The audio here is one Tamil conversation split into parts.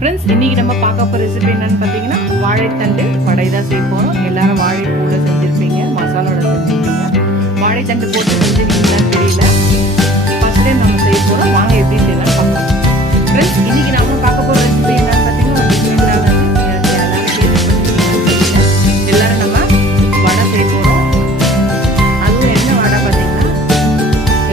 ஃப்ரெண்ட்ஸ், இன்னைக்கு நம்ம பார்க்க போகிற ரெசிபி என்னன்னு பார்த்தீங்கன்னா வாழைத்தண்டு வடை தான் செய்ய போகிறோம். எல்லாரும் வாழைப்பூவில் செஞ்சுருப்பீங்க, மசாலாவோட செஞ்சுருப்பீங்க. வாழைத்தண்டு போட்டு செஞ்சுருக்கீங்களான்னு தெரியல. ஃபர்ஸ்ட் டைம் நம்ம செய்ய போகிறோம். வாங்க எப்படி செய்யலாம் பார்க்கலாம். ஃப்ரெண்ட்ஸ், இன்னைக்கு நம்ம பார்க்க போகிற ரெசிபி என்னன்னு பார்த்தீங்கன்னா எல்லாரும் நம்ம வடை செய்ய போகிறோம். அதுவும் என்ன வடை பார்த்தீங்கன்னா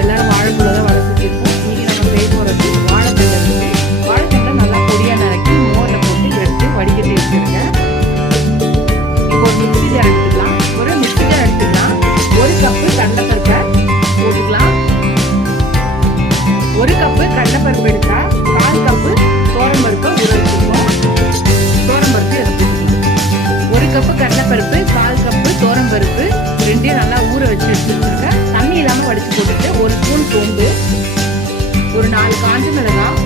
எல்லாரும் வாழைப்பூவில் தான் வடை செஞ்சுருப்போம். இன்னைக்கு நம்ம செய்ய போகிறது வாழைத்தண்டு இருக்குது. வாழைத்தண்டை நல்லா பொடியாக நறுக்கி மோரில் போட்டு எடுத்து வடிகட்டி வச்சுருக்கேன். இப்போ ஒரு மிக்ஸி ஜார் எடுத்துக்கலாம். ஒரு கப்பு கடலைப்பருப்பை போட்டுக்கலாம். ஒரு கப்பு கடலைப்பருப்பு எடுத்தா 1/4 கப்பு தோரம்பருப்பை ஊற வச்சுருக்கோம். தோரம்பருப்பு எடுத்துக்கலாம். ஒரு கப்பு கடலைப்பருப்பு, 1/4 கப்பு தோரம்பருப்பு ரெண்டையும் நல்லா ஊற வச்சு எடுத்துருக்கேன். தண்ணி இல்லாமல் வடித்து போட்டுட்டு ஒரு ஸ்பூன் சோம்பு, ஒரு 4 காஞ்ச மிளகாய்,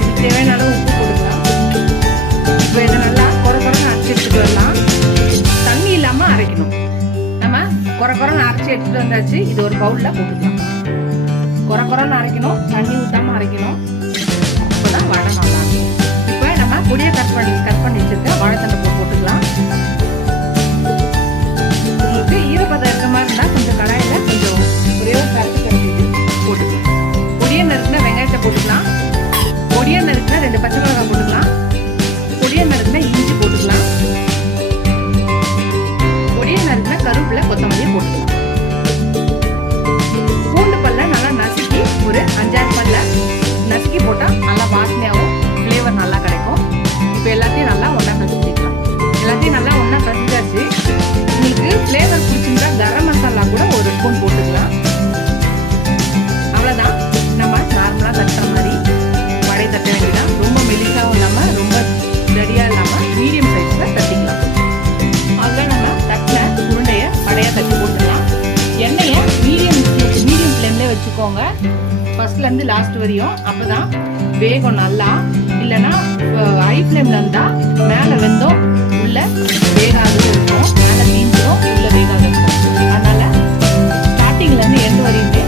இதுக்கு தேவையான அளவு உப்பு போட்டுக்கலாம். இப்போ இதை நல்லா குறைன்னு அரைச்சி எடுத்துட்டு வரலாம். தண்ணி இல்லாமல் அரைக்கணும். நம்ம குறைன்னு அரைச்சி எடுத்துட்டு வந்தாச்சு. இது ஒரு பவுலில் போட்டுக்கலாம். குறைன்னு அரைக்கணும், தண்ணி ஊற்றாமல் அரைக்கணும். அப்போதான் வடை நல்லா இருக்கும். இப்போ நம்ம பொடியை கட் பண்ணி வச்சுருக்க வாழைத்தண்டை போட்டுக்கலாம். உங்களுக்கு ஈரப்பதம் இருக்க மாதிரி இருந்தால் கொஞ்சம் கடாயில் கொஞ்சம் ஒரே ஒரு கரைச்சிட்டு போட்டுக்கலாம். பொடியை நறுக்கின வெங்காயத்தை போட்டுக்கலாம். பொடியை நறுக்கின 2 பச்சை மிளகாய் போட்டுக்கலாம். பொடியை நறுக்கின இஞ்சி போட்டுக்கலாம். பொடியை நறுக்கின கருவேப்பிலை, கொத்தமல்லியை போட்டுக்கலாம். பூண்டு பல்ல நல்லா நசுக்கி ஒரு 5-6 பல்ல நசுக்கி போட்டால் நல்லா வாசனையாகவும் ஃப்ளேவர் நல்லா கிடைக்கும். இப்போ எல்லாத்தையும் நல்லா ஒன்றா கசிச்சிக்கலாம். எல்லாத்தையும் நல்லா ஒன்றா கசிச்சாச்சு. உங்களுக்கு ஃப்ளேவர் பிடிச்சிருந்தா கரம் மசாலா கூட ஒரு ஸ்பூன் போட்டுக்கலாம். அவ்வளோதான். நம்ம நார்மலாக தட்டுற மாதிரி வடை தட்ட வேண்டியதான். ரொம்ப மெலிசாகவும் இல்லாமல் ரொம்ப ரெடியாக இல்லாமல் மீடியம் சைஸில் தட்டிக்கலாம். அதில் நம்ம தட்டின உருண்டையை வடையாக தட்டி போட்டுக்கலாம். எண்ணெயை மீடியம் ஃப்ளேம்லேயே வச்சுக்கோங்க, ஃபர்ஸ்ட்லேருந்து லாஸ்ட் வரையும். அப்போ தான் வேகம் நல்லா. இல்லைன்னா ஹை ஃப்ளேமில் இருந்தால் மேலே வெந்தோம் உள்ள வேகாதது இருக்கும், மேலே தீஞ்சிடும் உள்ள வேகாது இருக்கும். அதனால் ஸ்டார்டிங்லேருந்து எண்டு வரையுமே